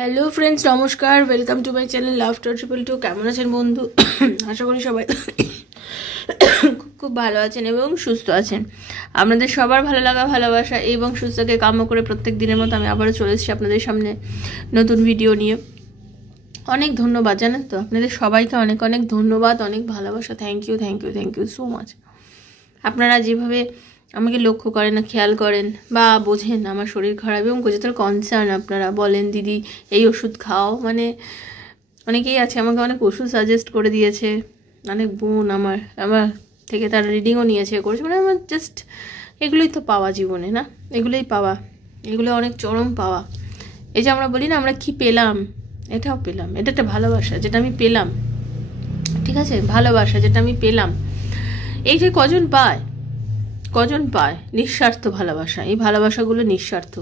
Hello friends, নমস্কার। Welcome to my channel love to triple two. কেমন আছেন বন্ধু? আশা করি সবাই খুব খুব ভালো আছেন এবং সুস্থ আছেন। আপনাদের সবার ভালো লাগা, ভালোবাসা এবং সুস্থকে কাম্য করে প্রত্যেক দিনের মতো আমি আবারও চলে এসেছি আপনাদের সামনে নতুন ভিডিও নিয়ে। অনেক ধন্যবাদ, জানেন তো, আপনাদের সবাইকে অনেক অনেক ধন্যবাদ, অনেক ভালোবাসা। Thank you thank you thank you so much. আপনারা যেভাবে আমাকে লক্ষ্য করেন, খেয়াল করেন বা বোঝেন আমার শরীর খারাপ এবং যতটা কনসার্ন আপনারা বলেন, দিদি এই ওষুধ খাও, মানে অনেকেই আছে আমাকে অনেক ওষুধ সাজেস্ট করে দিয়েছে, অনেক বোন আমার আমার থেকে তারা রিডিংও নিয়েছে, করেছে, মানে আমার জাস্ট এগুলোই তো পাওয়া জীবনে, না? এগুলোই পাওয়া, এগুলো অনেক চরম পাওয়া। এই যে আমরা বলি না আমরা কি পেলাম, এটাও পেলাম। এটা একটা ভালোবাসা যেটা আমি পেলাম, ঠিক আছে? ভালোবাসা যেটা আমি পেলাম, এই যে কজন পায়, কজন পায় নিঃস্বার্থ ভালোবাসা। এই ভালোবাসাগুলো নিঃস্বার্থ।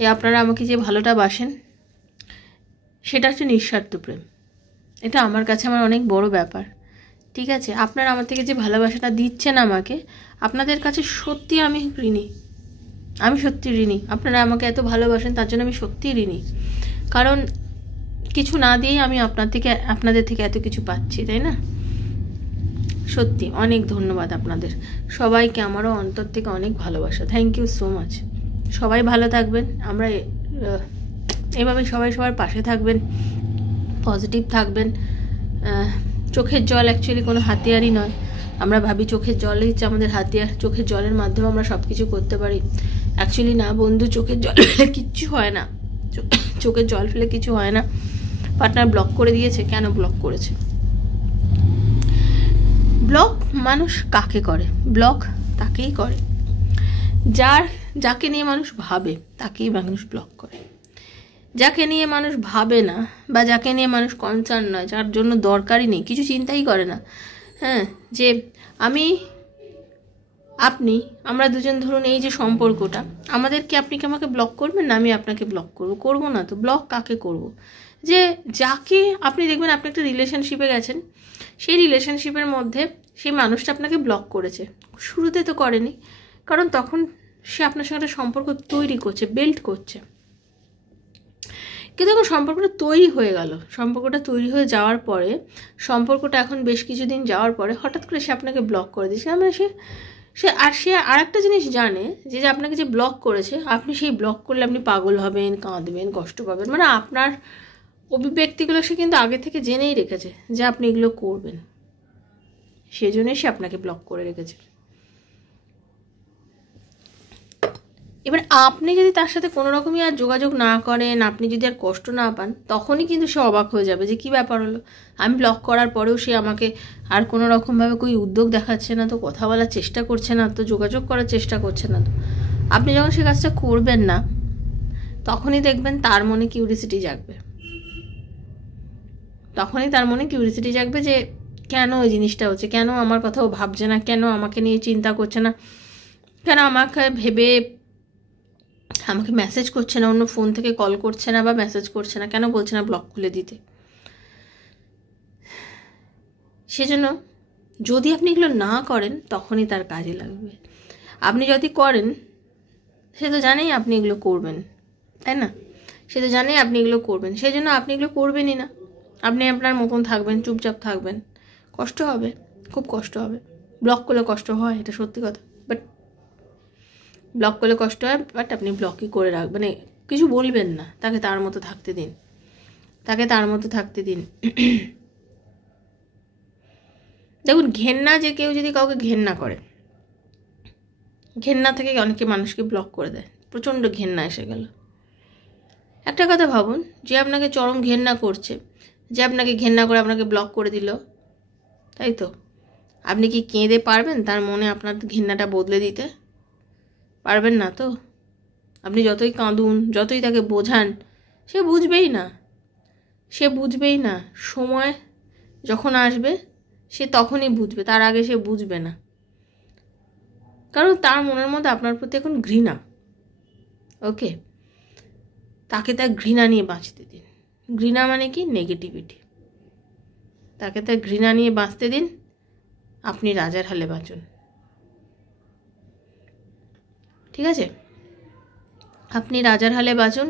এই আপনারা আমাকে যে ভালোটা বাসেন, সেটা হচ্ছে নিঃস্বার্থ প্রেম। এটা আমার কাছে আমার অনেক বড় ব্যাপার, ঠিক আছে? আপনারা আমার থেকে যে ভালোবাসাটা দিচ্ছেন আমাকে, আপনাদের কাছে সত্যি আমি ঋণী, আমি সত্যি ঋণী। আপনারা আমাকে এত ভালোবাসেন, তার জন্য আমি সত্যিই ঋণী। কারণ কিছু না দিয়েই আমি আপনাদের থেকে এত কিছু পাচ্ছি, তাই না? সত্যি অনেক ধন্যবাদ আপনাদের সবাইকে, আমারও অন্তর থেকে অনেক ভালোবাসা। Thank you so much. সবাই ভালো থাকবেন, আমরা এভাবে সবাই সবার পাশে থাকবেন, পজিটিভ থাকবেন। চোখের জল অ্যাকচুয়ালি কোনো হাতিয়ারই নয়। আমরা ভাবি চোখের জলই হচ্ছে আমাদের হাতিয়ার, চোখের জলের মাধ্যমে আমরা সব কিছু করতে পারি। অ্যাকচুয়ালি না বন্ধু, চোখের জল ফেলে কিচ্ছু হয় না। চোখের জল ফেলে কিছু হয় না। পার্টনার ব্লক করে দিয়েছে, কেন ব্লক করেছে? ব্লক মানুষ কাকে করে? ব্লক তাকেই করে যাকে নিয়ে মানুষ ভাবে, তাকেই মানুষ ব্লক করে। যাকে নিয়ে মানুষ ভাবে না বা যাকে নিয়ে মানুষ কনসার্ন নয়, যার জন্য দরকারই নেই, কিছু চিন্তাই করে না, হ্যাঁ, যে আপনি আমরা দুজন, ধরুন এই যে সম্পর্কটা আমাদেরকে, আপনি কি আমাকে ব্লক করবেন? না আমি আপনাকে ব্লক করবো না তো। ব্লক কাকে করব? যে যাকে আপনি দেখবেন আপনি একটা রিলেশনশিপে গেছেন, সেই রিলেশনশিপের মধ্যে সেই মানুষটা আপনাকে ব্লক করেছে। শুরুতে তো করেনি, কারণ তখন সে আপনার সঙ্গে একটা সম্পর্ক তৈরি করছে, বিল্ড করছে। কিন্তু এখন সম্পর্কটা তৈরি হয়ে গেল, সম্পর্কটা তৈরি হয়ে যাওয়ার পরে, সম্পর্কটা এখন বেশ কিছুদিন যাওয়ার পরে হঠাৎ করে সে আপনাকে ব্লক করে দিয়েছে। মানে সে আর একটা জিনিস জানে, যে আপনাকে যে ব্লক করেছে, আপনি সেই ব্লক করলে আপনি পাগল হবেন, কাঁদবেন, কষ্ট পাবেন, মানে আপনার অভিব্যক্তিগুলো সে কিন্তু আগে থেকে জেনেই রেখেছে যে আপনি এগুলো করবেন, সেজন্যই সে আপনাকে ব্লক করে রেখেছে। এবার আপনি যদি তার সাথে কোনো রকমই আর যোগাযোগ না করেন, আপনি যদি আর কষ্ট না পান, তখনই কিন্তু সে অবাক হয়ে যাবে যে কী ব্যাপার হলো, আমি ব্লক করার পরেও সে আমাকে আর কোনো রকমভাবে কোনো উদ্যোগ দেখাচ্ছে না তো, কথা বলার চেষ্টা করছে না তো, যোগাযোগ করার চেষ্টা করছে না তো। আপনি যখন সে কাজটা করবেন না, তখনই দেখবেন তার মনে কিউরিসিটি জাগবে। তখনই তার মনে কিউরিসিটি জাগবে যে কেন ওই জিনিসটা হচ্ছে, কেন আমার কথাও ভাবছে না, কেন আমাকে নিয়ে চিন্তা করছে না, কেন আমাকে ভেবে আমাকে মেসেজ করছে না, অন্য ফোন থেকে কল করছে না বা মেসেজ করছে না, কেন বলছে না ব্লক খুলে দিতে। সেজন্য যদি আপনি এগুলো না করেন, তখনই তার কাজে লাগবে। আপনি যদি করেন, সে তো জানেই আপনি এগুলো করবেন, তাই না? সে তো জানেই আপনি এগুলো করবেন, সেই জন্য আপনি এগুলো করবেনই না। আপনি আপনার মতন থাকবেন, চুপচাপ থাকবেন। কষ্ট হবে, খুব কষ্ট হবে। ব্লক করলে কষ্ট হয়, এটা সত্যি কথা। বাট ব্লক করলে কষ্ট হয়, বাট আপনি ব্লকই করে রাখবেন, মানে কিছু বলবেন না, তাকে তার মতো থাকতে দিন, তাকে তার মতো থাকতে দিন। দেখুন, ঘেন্না, যে কেউ যদি কাউকে ঘেন্না করে, ঘেন্না থেকে অনেকে মানুষকে ব্লক করে দেয়, প্রচণ্ড ঘেন্না এসে গেল। একটা কথা ভাবুন, যে আপনাকে চরম ঘেন্না করছে, যে আপনাকে ঘেন্না করে আপনাকে ব্লক করে দিল, তাই তো, আপনি কি কেঁদে পারবেন তার মনে আপনার ঘেন্নাটা বদলে দিতে? পারবেন না তো। আপনি যতই কাঁদুন, যতই তাকে বোঝান, সে বুঝবেই না, সে বুঝবেই না। সময় যখন আসবে সে তখনই বুঝবে, তার আগে সে বুঝবে না। কারণ তার মনের মধ্যে আপনার প্রতি এখন ঘৃণা। ওকে, তাকে তার ঘৃণা নিয়ে বাঁচতে দিন। ঘৃণা মানে কি? নেগেটিভিটি। তাকে তার ঘৃণা নিয়ে বাঁচতে দিন, আপনি রাজার হালে বাঁচুন, ঠিক আছে? আপনি রাজার হালে বাঁচুন।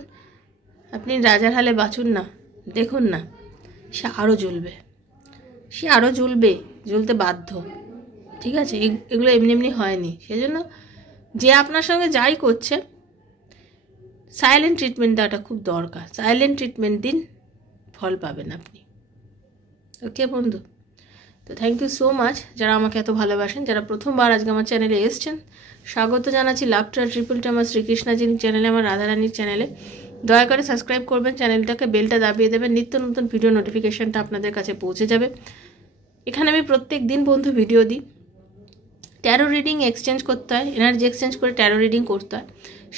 আপনি রাজার হালে বাঁচুন না, দেখুন না, সে আরও জ্বলবে, সে আরও জ্বলতে বাধ্য। ঠিক আছে, এগুলো এমনি এমনি হয়নি। সেজন্য যে আপনার সঙ্গে যাই করছে সাইলেন্ট ট্রিটমেন্ট দেওয়াটা খুব দরকার। সাইলেন্ট ট্রিটমেন্ট দিন, ফল পাবেন আপনি। ওকে বন্ধু, তো থ্যাংক ইউ সো মাচ যারা আমাকে এত ভালোবাসেন। যারা প্রথমবার আজকে আমার চ্যানেলে এসছেন, স্বাগত জানাচ্ছি লাভটার ট্রিপলটা আমার শ্রীকৃষ্ণাজির চ্যানেলে, আমার রাধারানীর চ্যানেলে। দয়া করে সাবস্ক্রাইব করবেন চ্যানেলটাকে, বেলটা দাবিয়ে দেবেন, নিত্য নতুন ভিডিও নোটিফিকেশানটা আপনাদের কাছে পৌঁছে যাবে। এখানে আমি প্রত্যেক দিন বন্ধু ভিডিও দিই। ট্যারো রিডিং এক্সচেঞ্জ করতে হয়, এনার্জি এক্সচেঞ্জ করে ট্যারো রিডিং করতে হয়।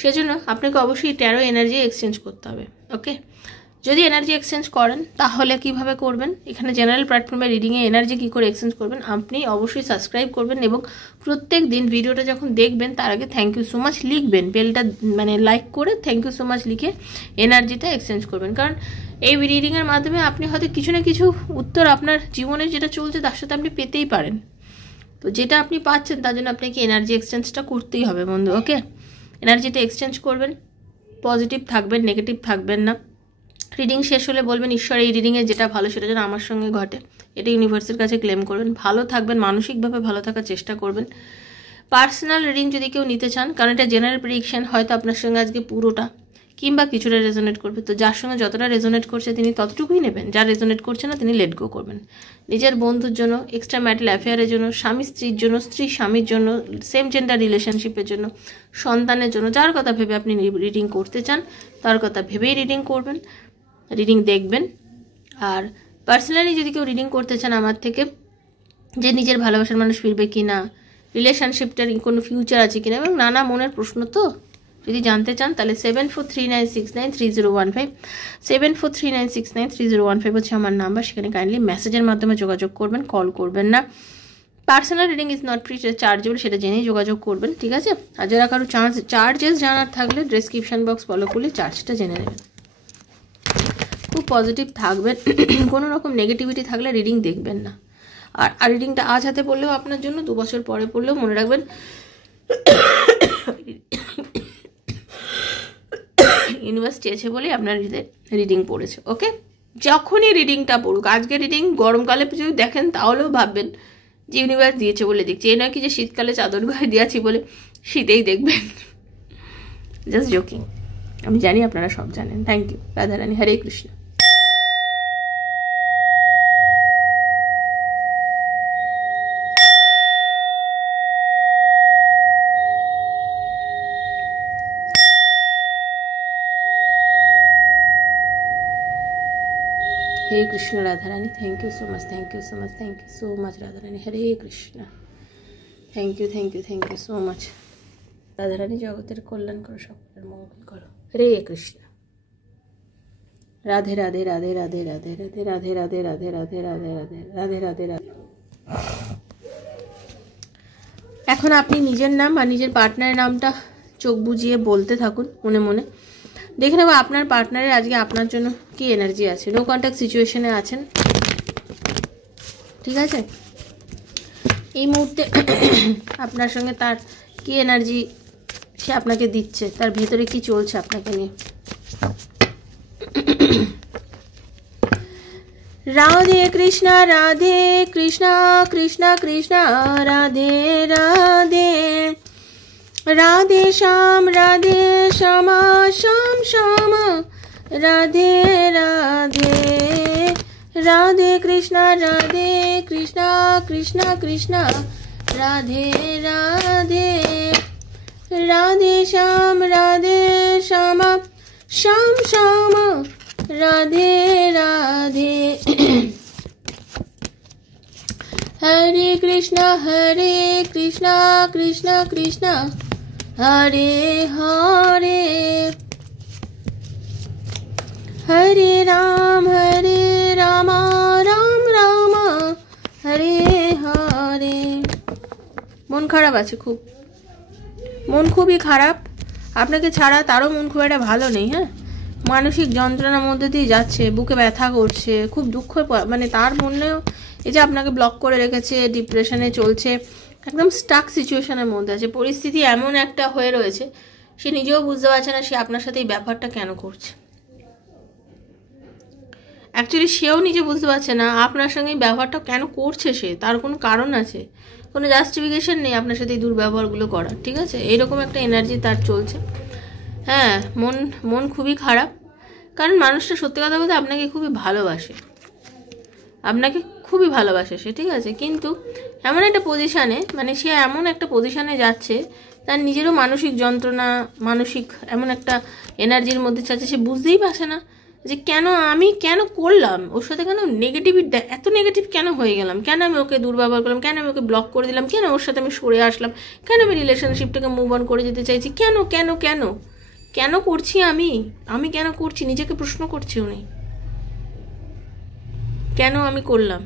সেজন্য আপনাকে অবশ্যই ট্যারো এনার্জি এক্সচেঞ্জ করতে হবে। ওকে, যদি এনার্জি এক্সচেঞ্জ করেন তাহলে কিভাবে করবেন, এখানে জেনারেল প্ল্যাটফর্মে রিডিংয়ে এনার্জি কী করে এক্সচেঞ্জ করবেন, আপনি অবশ্যই সাবস্ক্রাইব করবেন এবং প্রত্যেক দিন ভিডিওটা যখন দেখবেন তার আগে থ্যাংক ইউ সো মাচ লিখবেন, বেলটা লাইক করে থ্যাংক ইউ সো মাচ লিখে এনার্জিটা এক্সচেঞ্জ করবেন। কারণ এই রিডিংয়ের মাধ্যমে আপনি হয়তো কিছু না কিছু উত্তর আপনার জীবনে যেটা চলছে তার সাথে আপনি পেতেই পারেন। তো যেটা আপনি পাচ্ছেন তার জন্য আপনাকে এনার্জি এক্সচেঞ্জটা করতেই হবে বন্ধু। ওকে, এনার্জিটা এক্সচেঞ্জ করবেন, পজিটিভ থাকবেন, নেগেটিভ থাকবেন না। রিডিং শেষ হলে বলবেন ঈশ্বর এই রিডিংয়ে যেটা ভালো সেটা যেন আমার সঙ্গে ঘটে, এটা ইউনিভার্সের কাছে ক্লেম করবেন। ভালো থাকবেন, মানসিকভাবে ভালো থাকার চেষ্টা করবেন। পার্সোনাল রিডিং যদি কেউ নিতে চান, কারণ এটা জেনারেল প্রেডিকশন, হয়তো আপনার সঙ্গে আজকে পুরোটা কিংবা কিছুটা রেজোনেট করবে, তো যার সঙ্গে যতটা রেজোনেট করছে তিনি ততটুকুই নেবেন, যার রেজোনেট করছে না তিনি লেট গো করবেন। নিজের বন্ধুর জন্য, এক্সট্রা ম্যারিটাল অ্যাফেয়ারের জন্য, স্বামী স্ত্রীর জন্য, স্ত্রী স্বামীর জন্য, সেম জেন্ডার রিলেশনশিপের জন্য, সন্তানের জন্য, যার কথা ভেবে আপনি রিডিং করতে চান তার কথা ভেবেই রিডিং করবেন, রিডিং দেখবেন। আর পার্সোনালি যদি কেউ রিডিং করতে চান আমার থেকে, যে নিজের ভালোবাসার মানুষ ফিরবে কি না, রিলেশনশিপটার কোনো ফিউচার আছে কিনা এবং নানা মনের প্রশ্ন তো যদি জানতে চান, তাহলে 7439693015 7439693015 হচ্ছে আমার নাম্বার। সেখানে কাইন্ডলি মেসেজের মাধ্যমে যোগাযোগ করবেন, কল করবেন না। Personal reading is not free, chargeable, সেটা জেনেই যোগাযোগ করবেন। ঠিক আছে, আর যারা কারো চার্জেস জানার থাকলে ডেসক্রিপশন বক্স ফলো করলে চার্জটা জেনে নেবেন। খুব পজিটিভ থাকবেন, কোনো রকম নেগেটিভিটি থাকলে রিডিং দেখবেন না। আর রিডিংটা আজ হাতে পড়লেও আপনার জন্য, 2 বছর পরে পড়লেও মনে রাখবেন ইউনিভার্স চেয়েছে বলেই আপনার রিডিং পড়েছে। ওকে, যখনই রিডিংটা পড়ুক, আজকে রিডিং গরমকালে যদি দেখেন তাহলেও ভাববেন যে ইউনিভার্স দিয়েছে বলে দেখছি, এই নয় কি যে শীতকালে চাদর গায়ে দিয়েছি বলে শীতেই দেখবেন। জাস্ট জোকিং, আমি জানি আপনারা সব জানেন। Thank you Radharani, Hare Krishna. Hare Krishna Radharani, thank you so much, thank you so much, thank you so much Radharani, Hare Krishna, thank you so much Radharani. जगतेर कल्याण करो, सकलेर मंगल करो, हरे कृष्ण। राधे राधे राधे राधे राधे राधे राधे राधे राधे राधे राधे राधे राधे राधे राधे। এখন আপনি নিজের নাম বা নিজের পার্টনারের নামটা চোখ বুজিয়ে বলতে থাকুন মনে মনে। দেখে নেব আপনার পার্টনারের আজকে আপনার জন্য কি এনার্জি আছে। নো কন্ট্যাক্ট সিচুয়েশনে আছেন, ঠিক আছে? এই মুহূর্তে আপনার সঙ্গে তার কি এনার্জি সে আপনাকে দিচ্ছে, তার ভেতরে কি চলছে আপনাকে নিয়ে। রাধে কৃষ্ণ রাধে কৃষ্ণ কৃষ্ণ কৃষ্ণ রাধে রাধে, রাধে শ্যাম শ্যাম শ্যাম রাধে রাধে, রাধে কৃষ্ণ কৃষ্ণ কৃষ্ণ রাধে রাধে, রাধে শ্যাম শ্যাম শ্যাম রাধে রাধে। হরে কৃষ্ণ কৃষ্ণ কৃষ্ণ হরে হরে, হরে রাম রাম রাম হরে হরে। মন খারাপ আছে, খুব মন খুবই খারাপ আপনাকে ছাড়া, তারও মন খুব একটা ভালো নেই। হ্যাঁ, মানসিক যন্ত্রণার মধ্যে দিয়ে যাচ্ছে, বুকে ব্যথা করছে, খুব দুঃখ, তার মনেও এই যে আপনাকে ব্লক করে রেখেছে, ডিপ্রেশনে চলছে, একদম স্টাক সিচুয়েশনের মধ্যে আছে। পরিস্থিতি এমন একটা হয়ে রয়েছে সে নিজেও বুঝতে পারছে না সে আপনার সাথে এই ব্যাপারটা কেন করছে। অ্যাকচুয়ালি সেও নিজে বুঝতে পারছে না আপনার সঙ্গে ব্যবহারটা কেন করছে, সে তার কোনো কারণ আছে, কোনো জাস্টিফিকেশন নেই আপনার সাথে এই দুর্ব্যবহারগুলো করার, ঠিক আছে? এইরকম একটা এনার্জি তার চলছে। হ্যাঁ, মন খুবই খারাপ, কারণ মানুষটা সত্যি কথা বলতে আপনাকে খুবই ভালোবাসে, আপনাকে খুবই ভালোবাসে সে, ঠিক আছে? কিন্তু এমন একটা পজিশানে, মানে সে এমন একটা পজিশানে যাচ্ছে, তার নিজেরও মানসিক যন্ত্রণা, মানসিক এমন একটা এনার্জির মধ্যে যাচ্ছে, সে বুঝতেই পারছে না যে আমি কেন করলাম ওর সাথে, কেন এত নেগেটিভ কেন হয়ে গেলাম, কেন আমি ওকে দুর্ব্যবহার করলাম, কেন আমি ওকে ব্লক করে দিলাম, কেন ওর সাথে আমি সরে আসলাম, কেন আমি রিলেশনশিপটাকে মুভ অন করে যেতে চাইছি, কেন কেন কেন কেন করছি আমি কেন করছি, নিজেকে প্রশ্ন করছি উনি, কেন আমি করলাম।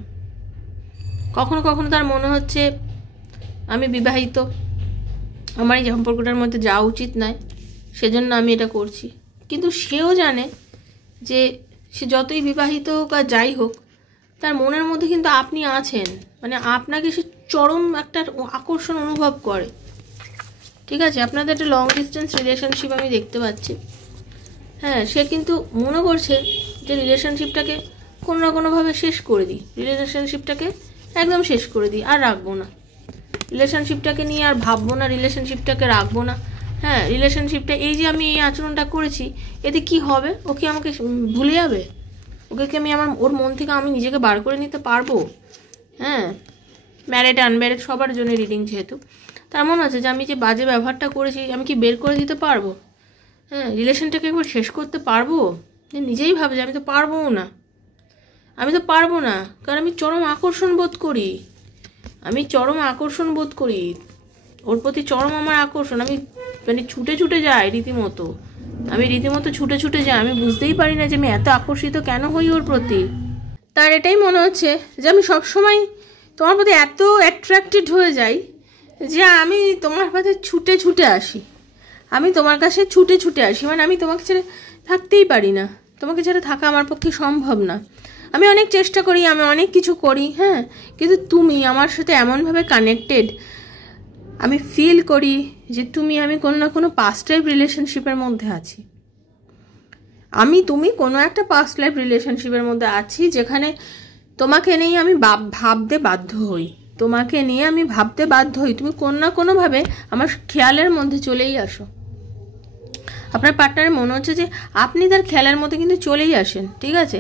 কখনো কখনো তার মনে হচ্ছে আমি বিবাহিত, আমার এই সম্পর্কটার মধ্যে যাওয়া উচিত নয়, সেজন্য আমি এটা করছি। কিন্তু সেও জানে যে সে যতই বিবাহিত হোক আর যাই হোক, তার মনের মধ্যে কিন্তু আপনি আছেন, মানে আপনাকে সে চরম একটা আকর্ষণ অনুভব করে, ঠিক আছে? আপনাদের একটা লং ডিস্টেন্স রিলেশনশিপ আমি দেখতে পাচ্ছি। হ্যাঁ, সে কিন্তু মনে করছে যে রিলেশনশিপটাকে কোনো না কোনোভাবে শেষ করে দিই, রিলেশনশিপটাকে একদম শেষ করে দিই, আর রাখবো না, রিলেশনশিপটাকে নিয়ে আর ভাববো না, রিলেশনশিপটাকে রাখবো না। হ্যাঁ, রিলেশনশিপটা এই যে আমি এই আচরণটা করেছি, এতে কি হবে? ও কি আমাকে ভুলে যাবে? ওকে কি আমি ওর মন থেকে আমি নিজেকে বার করে নিতে পারবো? হ্যাঁ, ম্যারিড আনম্যারিড সবার জন্য রিডিং, যেহেতু তার মনে আছে যে আমি যে বাজে ব্যবহারটা করেছি আমি কি বের করে দিতে পারবো? হ্যাঁ, রিলেশনটাকে একবার শেষ করতে পারবো? নিজেই ভাবে যে আমি তো পারবো না, কারণ আমি চরম আকর্ষণ বোধ করি, ওর প্রতি চরম আমার আকর্ষণ, আমি মানে ছুটে যাই রীতিমতো, ছুটে যাই, আমি বুঝতেই পারি না যে আমি এত আকর্ষিত কেন হই ওর প্রতি। তার এটাই মনে হচ্ছে যে আমি সবসময় তোমার প্রতি এত অ্যাট্রাক্টেড হয়ে যাই যে আমি তোমার কাছে ছুটে আসি, মানে আমি তোমাকে ছেড়ে থাকতেই পারি না, তোমাকে ছেড়ে থাকা আমার পক্ষে সম্ভব না। আমি অনেক চেষ্টা করি, আমি অনেক কিছু করি, হ্যাঁ, কিন্তু তুমি আমার সাথে এমনভাবে কানেক্টেড, আমি ফিল করি যে আমি কোনো না কোনো পাস্ট লাইফ রিলেশনশিপের মধ্যে আছি, তুমি কোনো একটা পাস্ট লাইফ রিলেশনশিপের মধ্যে আছি, যেখানে তোমাকে নিয়ে আমি ভাবতে বাধ্য হই, তুমি কোনো না কোনোভাবে আমার খেয়ালের মধ্যে চলেই আসো। আপনার পার্টনারের মনে হচ্ছে যে আপনি তার খেয়ালের মধ্যে কিন্তু চলেই আসেন, ঠিক আছে?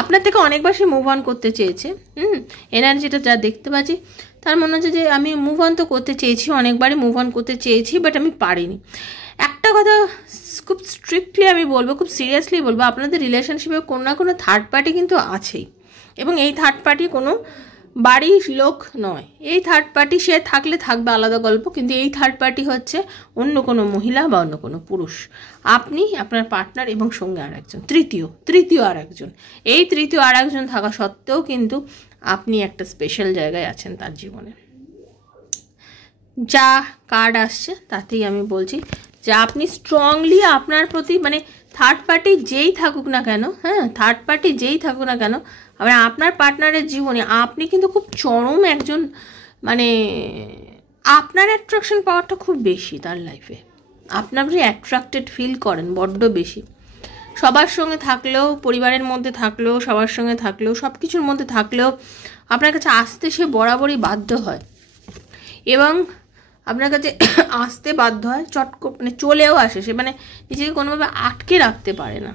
আপনার থেকে অনেকবার সে মুভ অন করতে চেয়েছে, এনার্জিটা যা দেখতে পাচ্ছি, তার মনে হচ্ছে যে আমি মুভ অন তো করতে চেয়েছি, অনেকবারই মুভ অন করতে চেয়েছি, বাট আমি পারিনি। একটা কথা খুব স্ট্রিক্টলি আমি বলবো, খুব সিরিয়াসলি বলবো, আপনাদের রিলেশনশিপে কোনো না কোনো থার্ড পার্টি কিন্তু আছেই, এবং এই থার্ড পার্টি কোনো বাড়ির লোক নয়। এই থার্ড পার্টি সে থাকবে আলাদা গল্প, কিন্তু এই থার্ড পার্টি হচ্ছে অন্য কোনো মহিলা বা অন্য কোনো পুরুষ, আপনি, আপনার পার্টনার এবং সঙ্গে আর একজন, তৃতীয় আর একজন। এই তৃতীয় আর একজন থাকা সত্ত্বেও কিন্তু আপনি একটা স্পেশাল জায়গায় আছেন তার জীবনে। যা কার্ড আসছে তাতেই আমি বলছি যে আপনি স্ট্রংলি আপনার প্রতি, মানে থার্ড পার্টি যেই থাকুক না কেন, মানে আপনার পার্টনারের জীবনে আপনি কিন্তু খুব চরম একজন, মানে আপনার অ্যাট্রাকশন পাওয়ারটা খুব বেশি তার লাইফে, আপনার অ্যাট্রাক্টেড ফিল করেন বড্ড বেশি, সবার সঙ্গে থাকলেও, পরিবারের মধ্যে থাকলেও, সবার সঙ্গে থাকলেও, সব কিছুর মধ্যে থাকলেও আপনার কাছে আসতে সে বরাবরই বাধ্য হয়, এবং আপনার কাছে আসতে বাধ্য হয়, মানে চলেও আসে সে, মানে নিজেকে কোনোভাবে আটকে রাখতে পারে না,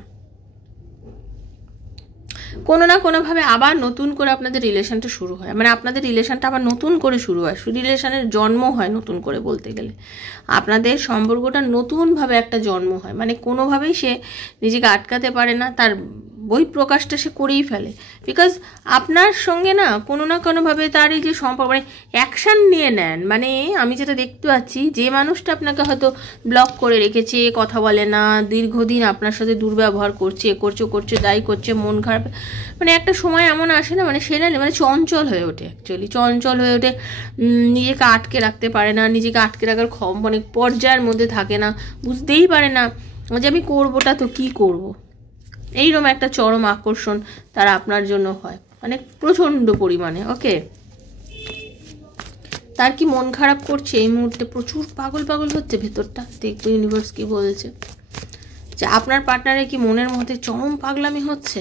কোনো না কোনোভাবে আবার নতুন করে আপনাদের রিলেশনটা শুরু হয়, মানে আপনাদের রিলেশনটা আবার নতুন করে শুরু হয়, রিলেশনের জন্ম হয় নতুন করে, বলতে গেলে আপনাদের সম্পর্কটা নতুনভাবে একটা জন্ম হয়, মানে কোনোভাবেই সে নিজেকে আটকাতে পারে না, তার বই প্রকাশটা সে করেই ফেলে, বিকজ আপনার সঙ্গে না কোনোভাবে তার এই যে সম্পর্ক, মানে অ্যাকশান নিয়ে নেন। মানে আমি যেটা দেখতে পাচ্ছি, যে মানুষটা আপনাকে হয়তো ব্লক করে রেখেছে, কথা বলে না, দীর্ঘদিন আপনার সাথে দুর্ব্যবহার করছে, দায়ী করছে, মন খারাপ, মানে একটা সময় এমন আসে না, মানে সে না, মানে চঞ্চল হয়ে ওঠে, নিজেকে আটকে রাখতে পারে না, নিজেকে আটকে রাখার মানে পর্যায়ের মধ্যে থাকে না, বুঝতেই পারে না যে আমি করবোটা তো কি করব। এইরকম একটা চরম আকর্ষণ তারা আপনার জন্য হয়, মানে প্রচণ্ড পরিমাণে। ওকে, তার কি মন খারাপ করছে এই মুহূর্তে, প্রচুর পাগল হচ্ছে ভেতরটা, দেখবো ইউনিভার্স কি বলছে। যে আপনার পার্টনারের কি মনের মধ্যে চরম পাগলামি হচ্ছে,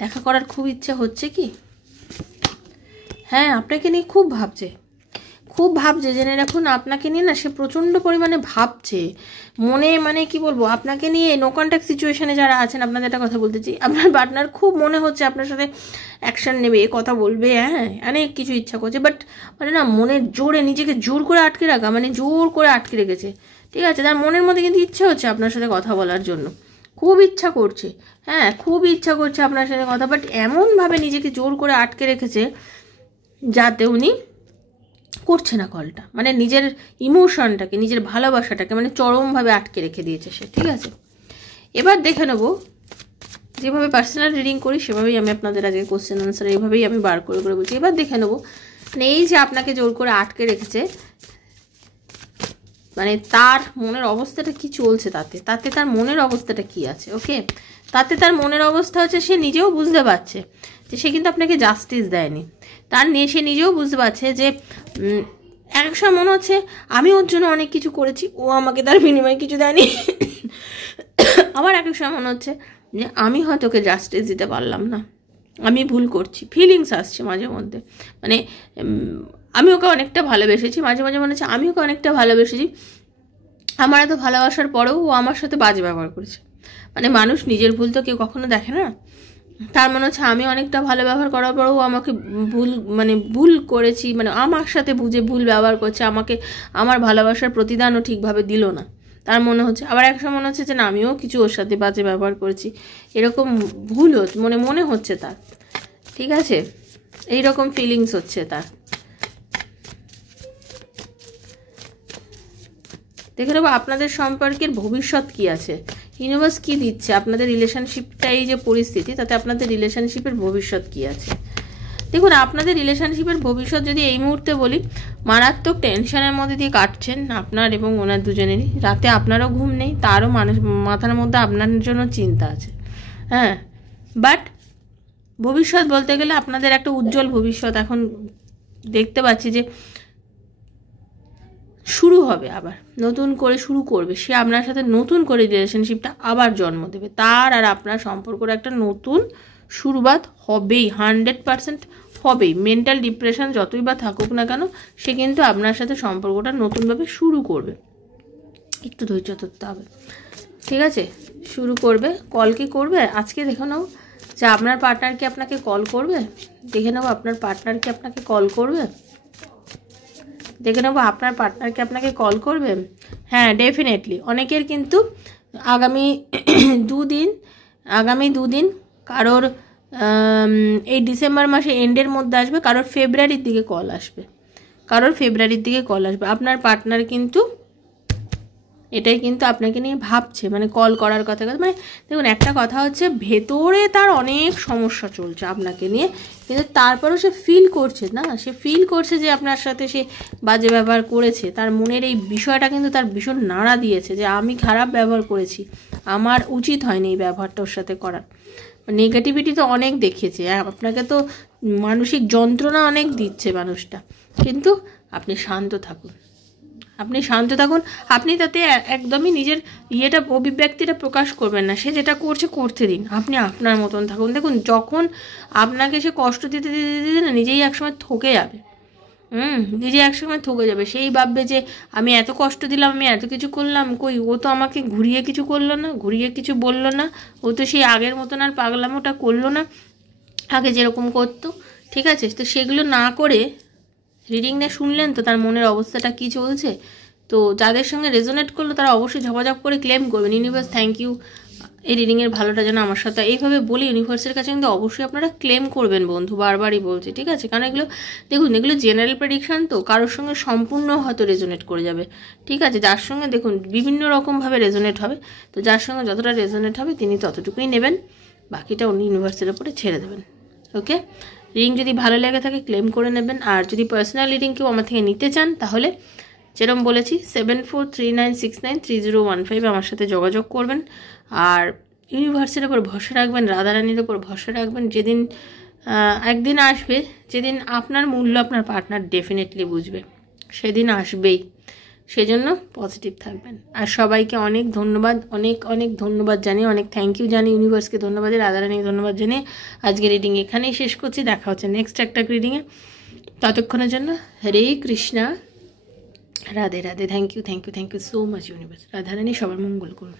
দেখা করার খুব ইচ্ছা হচ্ছে কি? হ্যাঁ, আপনাকে নিয়ে খুব ভাবছে, খুব ভাবছে। জেনে রাখুন, আপনাকে নিয়ে না সে প্রচণ্ড পরিমাণে ভাবছে মনে, মানে কি বলবো, আপনাকে নিয়ে নো কন্ট্যাক্ট সিচুয়েশনে যারা আছেন, আপনাদের একটা কথা বলতেছি, আপনার পার্টনার খুব মনে হচ্ছে আপনার সাথে অ্যাকশন নেবে, কথা বলবে, হ্যাঁ অনেক কিছু ইচ্ছা করছে, বাট মানে না মনের জোরে নিজেকে জোর করে আটকে রাখা, মানে জোর করে আটকে রেখেছে, ঠিক আছে? তার মনের মধ্যে কিন্তু ইচ্ছা হচ্ছে আপনার সাথে কথা বলার জন্য, খুব ইচ্ছা করছে, হ্যাঁ খুব ইচ্ছা করছে আপনার সাথে কথা, বাট এমনভাবে নিজেকে জোর করে আটকে রেখেছে যাতে উনি করছে না কলটা, মানে নিজের ইমোশনটাকে, নিজের ভালোবাসাটাকে মানে চরমভাবে আটকে রেখে দিয়েছে সে, ঠিক আছে? এবার দেখে নেবো, যেভাবে পার্সোনাল রিডিং করি সেভাবেই আমি আপনাদের আজকে কোশ্চেন আনসার এইভাবেই আমি বার করে করে বলছি। এবার দেখে নেবো মানে এই যে আপনাকে জোর করে আটকে রেখেছে, মানে তার মনের অবস্থাটা কি চলছে, তাতে তার মনের অবস্থাটা কি আছে। ওকে, তাতে তার মনের অবস্থা হচ্ছে সে নিজেও বুঝতে পারছে যে সে কিন্তু আপনাকে জাস্টিস দেয়নি, সে নিজেও বুঝতে পারছে যে এক সময় মনে হচ্ছে আমি ওর জন্য অনেক কিছু করেছি, ও আমাকে তার বিনিময়ে কিছু দেয়নি। আবার এক সময় মনে হচ্ছে যে আমি হয়তো ওকে জাস্টিস দিতে পারলাম না, আমি ভুল করছি, ফিলিংস আসছে মাঝে মধ্যে, মানে আমি ওকে অনেকটা ভালোবেসেছি, মাঝে মাঝে মনে হচ্ছে আমি ওকে অনেকটা ভালোবেসেছি, আমার এত ভালোবাসার পরেও ও আমার সাথে বাজে ব্যবহার করেছে। মানে মানুষ নিজের ভুল তো কেউ কখনো দেখে না, তার মনে হচ্ছে আমি অনেকটা ভালো ব্যবহার করার পরেও আমাকে ভুল করেছি, মানে আমার সাথে বুঝে ভুল ব্যবহার করছে, আমাকে আমার ভালোবাসার প্রতিদানও ঠিকভাবে দিল না তার মনে হচ্ছে। আবার একসময় মনে হচ্ছে যে না আমিও কিছু ওর সাথে বাজে ব্যবহার করেছি, এরকম ভুল মনে হচ্ছে তার, ঠিক আছে? এইরকম ফিলিংস হচ্ছে তার। দেখে নেবো আপনাদের সম্পর্কের ভবিষ্যৎ কি আছে, ইউনিভার্স কি দিচ্ছে আপনাদের রিলেশনশিপটা, এই যে পরিস্থিতি তাতে আপনাদের রিলেশনশিপের ভবিষ্যৎ কি আছে। দেখুন, আপনাদের রিলেশনশিপের ভবিষ্যৎ যদি এই মুহূর্তে বলি, মারাত্মক টেনশনের মধ্যে দিয়ে কাটছেন আপনার এবং ওনার দুজনেরই, রাতে আপনারও ঘুম নেই, তারও মাথার মধ্যে আপনার জন্য চিন্তা আছে, হ্যাঁ। বাট ভবিষ্যৎ বলতে গেলে আপনাদের একটা উজ্জ্বল ভবিষ্যৎ এখন দেখতে পাচ্ছি যে শুরু হবে, আবার নতুন করে শুরু করবে সে আপনার সাথে, নতুন করে রিলেশনশিপটা আবার জন্ম দেবে, তার আর আপনার সম্পর্কের একটা নতুন শুরুবাত হবেই, 100% হবেই। মেন্টাল ডিপ্রেশন যতই বা থাকুক না কেন, সে কিন্তু আপনার সাথে সম্পর্কটা নতুনভাবে শুরু করবে, একটু ধৈর্য ধরতে হবে, ঠিক আছে? শুরু করবে, কল কি করবে আজকে দেখে নাও যে আপনার পার্টনার কি আপনাকে কল করবে, দেখে নেবো আপনার পার্টনার কি আপনাকে কল করবে, দেখে নেবো আপনার পার্টনারকে আপনাকে কল করবে। হ্যাঁ, ডেফিনেটলি অনেকের কিন্তু আগামী দুদিন কারোর এই ডিসেম্বর মাসে এন্ডের মধ্যে আসবে, কারোর ফেব্রুয়ারির দিকে কল আসবে, আপনার পার্টনার কিন্তু এটাই কিন্তু আপনাকে নিয়ে ভাবছে, মানে কল করার কথা, মানে দেখুন একটা কথা হচ্ছে ভেতরে তার অনেক সমস্যা চলছে আপনাকে নিয়ে, কিন্তু তারপরেও সে ফিল করছে যে আপনার সাথে সে বাজে ব্যবহার করেছে, তার মনের এই বিষয়টা কিন্তু তার ভীষণ নাড়া দিয়েছে যে আমি খারাপ ব্যবহার করেছি, আমার উচিত হয়নি এই ব্যবহারটা ওর সাথে করার। নেগেটিভিটি তো অনেক দেখিয়েছে, আপনাকে তো মানসিক যন্ত্রণা অনেক দিচ্ছে মানুষটা, কিন্তু আপনি শান্ত থাকুন, আপনি তাতে একদমই নিজের অভিব্যক্তিটা প্রকাশ করবেন না, সে যেটা করছে করতে দিন, আপনি আপনার মতন থাকুন। দেখুন, যখন আপনাকে সে কষ্ট দিতে না নিজেই একসময় থকে যাবে, সেই ভাববে যে আমি এত কষ্ট দিলাম, আমি এত কিছু করলাম, কই ও তো আমাকে ঘুরিয়ে কিছু করলো না, ঘুরিয়ে কিছু বললো না, ও তো সেই আগের মতন আর পাগলামোটা করলো না আগে যেরকম করতো, ঠিক আছে? তো সেগুলো না করে রিডিংটা শুনলেন তো তার মনের অবস্থাটা কি চলছে, তো যাদের সঙ্গে রেজোনেট করলো তারা অবশ্যই ঝপাঝপ করে ক্লেম করবেন, ইউনিভার্স থ্যাংক ইউ এই রিডিংয়ের ভালোটা যেন আমার সাথে, এইভাবে বলে ইউনিভার্সের কাছে কিন্তু অবশ্যই আপনারা ক্লেম করবেন বন্ধু, বারবারই বলছি, ঠিক আছে? কারণ এগুলো জেনারেল প্রেডিকশান, তো কারোর সঙ্গে সম্পূর্ণ হয়তো রেজোনেট করে যাবে, ঠিক আছে? যার সঙ্গে দেখুন বিভিন্ন রকমভাবে রেজোনেট হবে, তো যার সঙ্গে যতটা রেজোনেট হবে তিনি ততটুকুই নেবেন, বাকিটা উনি ইউনিভার্সের উপরে ছেড়ে দেবেন। ওকে, রিডিং যদি ভালো লেগে থাকে ক্লেম করে নেবেন, আর যদি পার্সোনাল রিডিং কেউ আমার থেকে নিতে চান তাহলে যেরকম বলেছি 7439693015 আমার সাথে যোগাযোগ করবেন, আর ইউনিভার্সের ওপর ভরসা রাখবেন, রাধারানীর ওপর ভরসা রাখবেন। যেদিন একদিন আসবে যেদিন আপনার মূল্য আপনার পার্টনার ডেফিনেটলি বুঝবে, সেদিন আসবেই, সেজন্য পজিটিভ থাকবেন। আর সবাইকে অনেক ধন্যবাদ, অনেক অনেক ধন্যবাদ জানিয়ে, অনেক থ্যাংক ইউ জানি, ইউনিভার্সকে ধন্যবাদ, রাধারানীকে ধন্যবাদ জানিয়ে আজকে রিডিং এখানেই শেষ করছি। দেখা হচ্ছে নেক্সট একটা রিডিংয়ে, ততক্ষণের জন্য Hare Krishna, Radhe Radhe. Thank you so much universe. Radharani সবার মঙ্গল করুন।